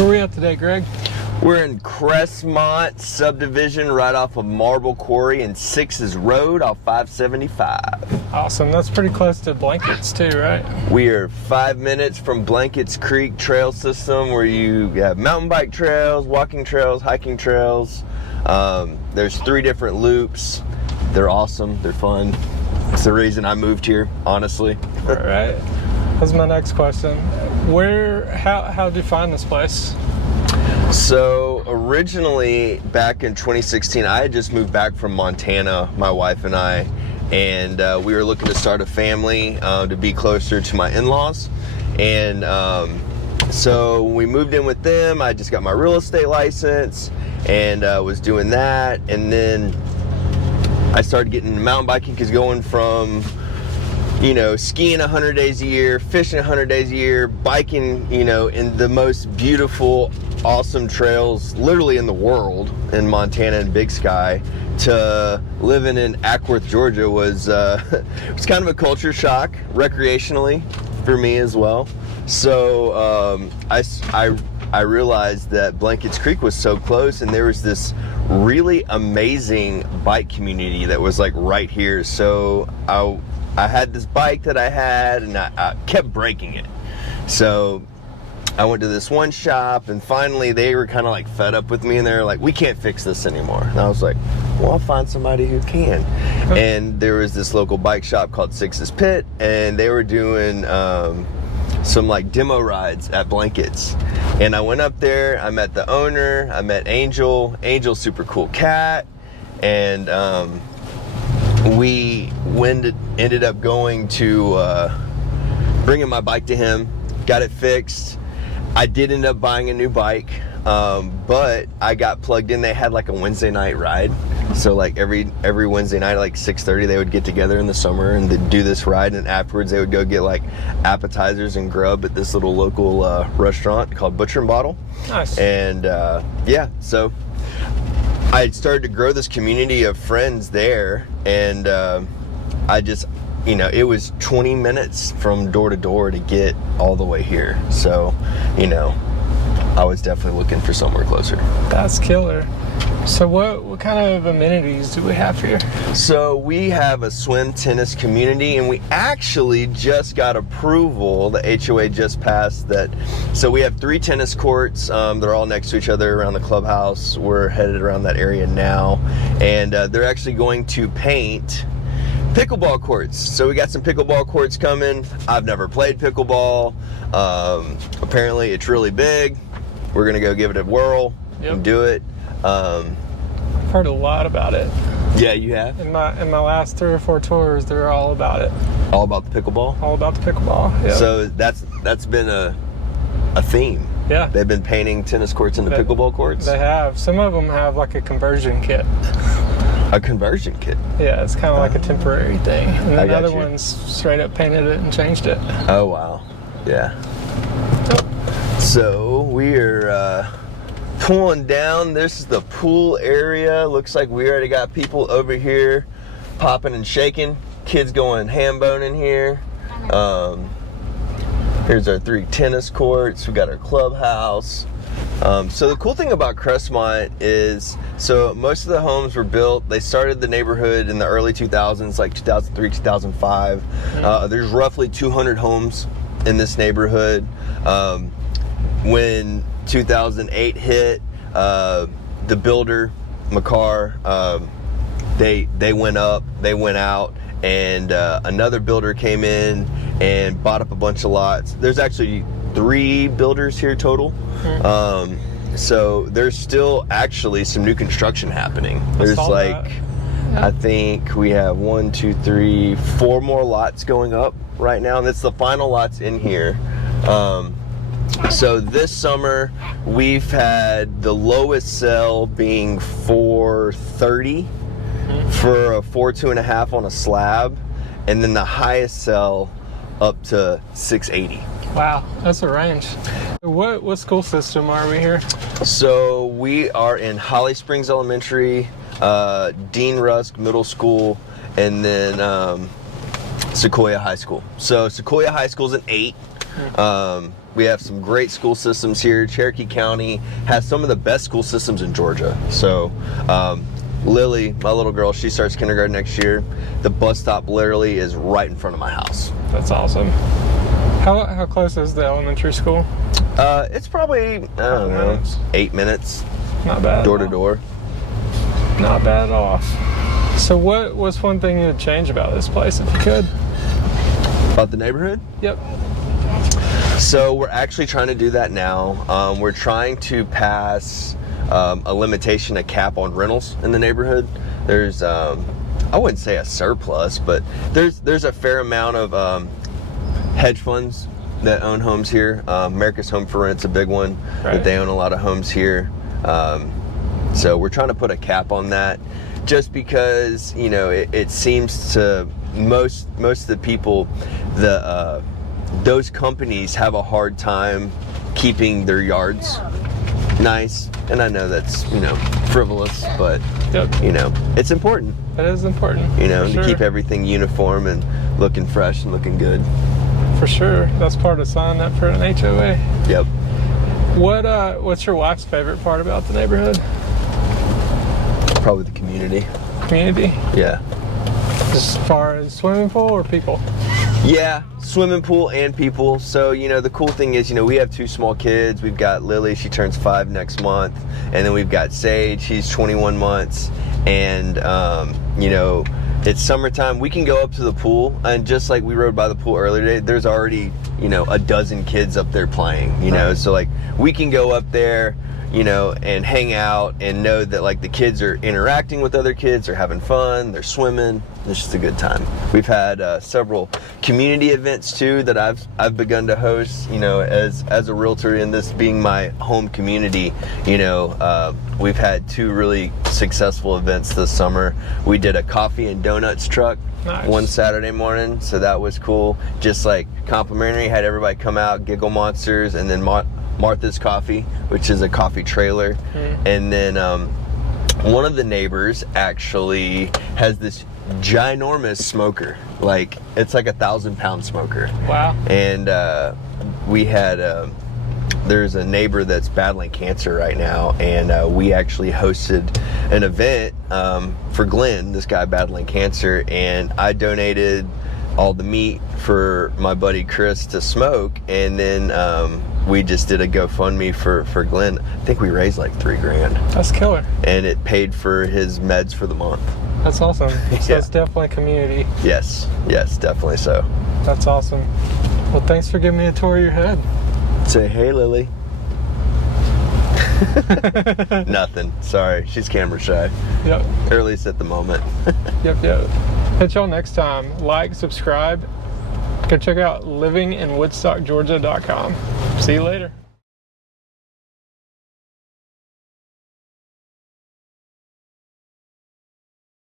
Where are we at today, Greg? We're in Crestmont subdivision right off of Marble Quarry and 6's Road off 575. Awesome. That's pretty close to Blankets too, right? We are 5 minutes from Blankets Creek trail system where you have mountain bike trails, walking trails, hiking trails. There's 3 different loops. They're awesome. They're fun. It's the reason I moved here, honestly. All right. That's my next question. How did you find this place? So originally back in 2016, I had just moved back from Montana, my wife and I, and we were looking to start a family to be closer to my in-laws. And so when we moved in with them, I just got my real estate license and was doing that. And then I started getting mountain biking, because going from, you know, skiing 100 days a year, fishing 100 days a year, biking, you know, in the most beautiful, awesome trails literally in the world in Montana and Big Sky, to living in Ackworth, Georgia was it was kind of a culture shock recreationally for me as well. So I realized that Blankets Creek was so close, and there was this really amazing bike community that was like right here. So I had this bike that I had, and I kept breaking it. So I went to this one shop, and finally they were kind of like fed up with me, and they were like, "We can't fix this anymore." And I was like, "Well, I'll find somebody who can." And there was this local bike shop called Six's Pit, and they were doing some like demo rides at Blankets. And I went up there, I met the owner, I met Angel. Angel's super cool cat, and we ended up going to bringing my bike to him, got it fixed. I did end up buying a new bike, but I got plugged in. They had like a Wednesday night ride, so like every Wednesday night at like 6:30 they would get together in the summer and they'd do this ride, and afterwards they would go get like appetizers and grub at this little local restaurant called Butcher and Bottle. Nice. And yeah, so I started to grow this community of friends there, and I just, you know, it was 20 minutes from door to door to get all the way here. So, you know, I was definitely looking for somewhere closer. That's killer. So what kind of amenities do we have here? So we have a swim tennis community, and we actually just got approval. The HOA just passed that. So we have 3 tennis courts. They're all next to each other around the clubhouse. We're headed around that area now. And they're actually going to paint pickleball courts. So we got some pickleball courts coming. I've never played pickleball. Apparently it's really big. We're gonna go give it a whirl and do it. I've heard a lot about it. Yeah, you have? In my last 3 or 4 tours, they're all about it. All about the pickleball? All about the pickleball. Yep. So that's been a theme. Yeah. They've been painting tennis courts into pickleball courts? They have. Some of them have like a conversion kit. A conversion kit? Yeah, it's kind of like a temporary thing. And then other you. ones straight up painted it and changed it. Oh, wow. Yeah. So we are pulling down. This is the pool area. Looks like we already got people over here popping and shaking. Kids going ham boning here. Here's our 3 tennis courts. We got our clubhouse. So the cool thing about Crestmont is, so most of the homes were built, they started the neighborhood in the early 2000s, like 2003, 2005. There's roughly 200 homes in this neighborhood. When 2008 hit, the builder, McCarr, they went up, they went out, and another builder came in and bought up a bunch of lots. There's actually 3 builders here total. So there's still actually some new construction happening. There's like, I think we have 1, 2, 3, 4 more lots going up right now, and it's the final lots in here. So this summer we've had the lowest sell being $430 for a 4.5 on a slab, and then the highest sell up to $680. Wow, that's a range. What school system are we here? So we are in Holly Springs Elementary, Dean Rusk Middle School, and then Sequoia High School. So Sequoia High School's an 8. We have some great school systems here. Cherokee County has some of the best school systems in Georgia. So Lily, my little girl, she starts kindergarten next year. The bus stop literally is right in front of my house. That's awesome. How close is the elementary school? It's probably, I don't know, 8 minutes. Not bad. Door to door. Not bad at all. So what's one thing you'd change about this place if you could? About the neighborhood? Yep. So we're actually trying to do that now. We're trying to pass a limitation, a cap on rentals in the neighborhood. There's, I wouldn't say a surplus, but there's a fair amount of hedge funds that own homes here. America's Home for Rent's a big one. Right. That they own a lot of homes here. So we're trying to put a cap on that, just because it seems to most of the people, those companies have a hard time keeping their yards nice. And I know that's frivolous, but Yep. It's important. It is important. To sure. keep everything uniform and looking fresh and looking good. For sure. That's part of signing up for an HOA. Yep. What's your wife's favorite part about the neighborhood? Probably the community. Community? Yeah. As far as swimming pool or people? Yeah, swimming pool and people. So, the cool thing is, we have 2 small kids. We've got Lily, she turns 5 next month. And then we've got Sage, he's 21 months. And, it's summertime. We can go up to the pool. And just like we rode by the pool earlier today, there's already, a dozen kids up there playing, Right. So, like, we can go up there, and hang out and know that, like, the kids are interacting with other kids, they're having fun, they're swimming. It's just a good time. We've had several community events too that I've begun to host. As a realtor, in this being my home community, we've had 2 really successful events this summer. We did a coffee and donuts truck. Nice. One Saturday morning, so that was cool. Just like complimentary, had everybody come out, Giggle Monsters, and then Martha's Coffee, which is a coffee trailer. And then one of the neighbors actually has this ginormous smoker. Like, it's like 1,000-pound smoker. Wow. And we had there's a neighbor that's battling cancer right now, and we actually hosted an event for Glenn, this guy battling cancer, and I donated all the meat for my buddy Chris to smoke, and then we just did a GoFundMe for Glenn. I think we raised like $3,000. That's killer. And it paid for his meds for the month. That's awesome. So Yeah. it's definitely community. Yes, definitely so. That's awesome. Well, thanks for giving me a tour of your head. Say, hey, Lily. Nothing. Sorry, she's camera shy. Yep. Or at least at the moment. Yep. Catch y'all next time. Like, subscribe. Go check out livinginwoodstockgeorgia.com. See you later.